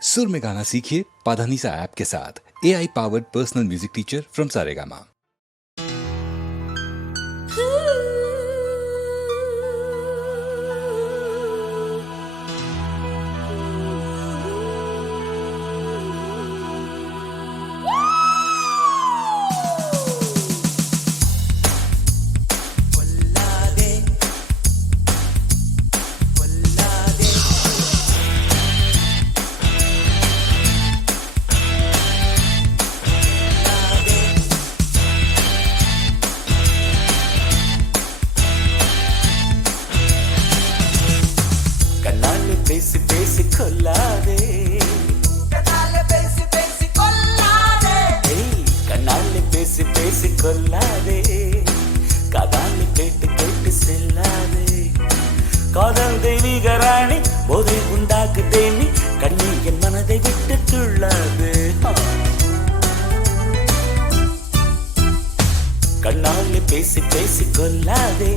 सुर में गाना सीखिए पाधानीसा ऐप के साथ। AI powered personal music teacher from Saregama. பேசி பேசி கொல்லாதே கண்ணாலே பேசி பேசி கொல்லாதே கண்ணாலே பேசி பேசி கொல்லாதே காதாலே கேட்டு கேட்டு செல்லாதே காதல் தெய்வீக ராணி போதை உண்டாக்கு தேனி கண்ணி என் மனதை விட்டு துள்ளாது கண்ணாலே பேசி பேசி கொல்லாதே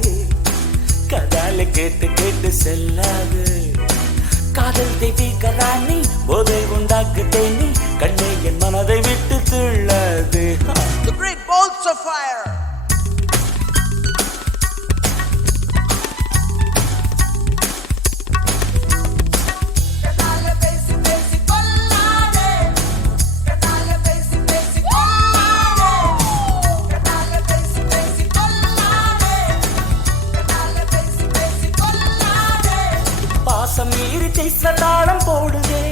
காதாலே கேட்டு கேட்டு செல்லாது காதல் தெய்வீக ராணி போதை உண்டாக்கு தேனி கண்ணே என் மனதை விட்டு துள்ளாது. The great bolts of fire. மீறி தேச தாளம் போடுதே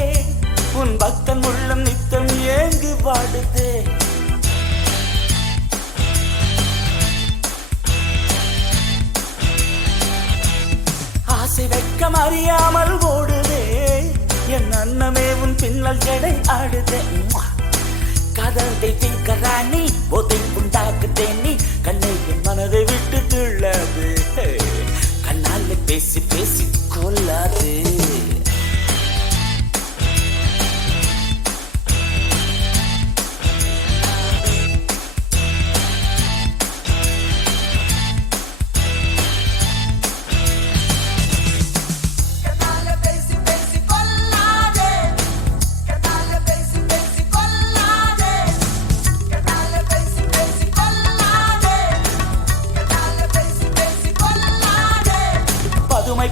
உன் பக்தன் உள்ளம் நித்தம் ஏங்கு பாடுதே ஆசை வெட்கம் அறியாமல் ஓடுதே என் அன்னமே உன் பின்னல் ஜடை ஆடுதே காதல் தெய்வீக ராணி போதை உண்டாக்குதே நீ கண்ணை என் மனதை விட்டு துள்ளாது கண்ணால பேசி பேசி கொல்லாதே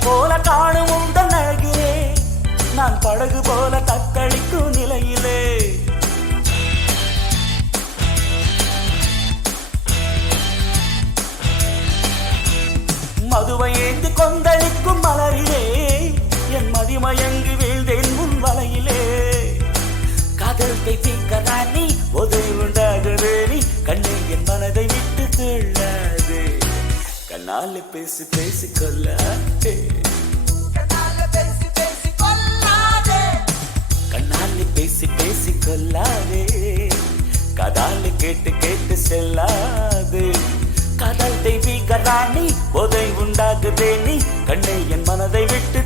போல காணும் உந்தன் அழகிலே நான் படகு போல தத்தளிக்கும் நிலையிலே மதுவை ஏந்து கொந்தளிக்கும் மலரிலே என் மதிமயங்கு வீழ்ந்தேன் முன் வலையிலே காதல் தெய்வீக ராணி போதை உண்டாகுதே நீ கண்ணே என் மனதை விட்டு துள்ளாது கண்ணாலே பேசி பேசி கொல்லாதே கண்ணாலே பேசி பேசி கொல்லாதே கண்ணாலே பேசி பேசி கொல்லாதே காதாலே கேட்டு கேட்டு செல்லாதே காதல் தெய்வீக ராணி போதை உண்டாகுதே நீ கண்ணை என் மனதை விட்டு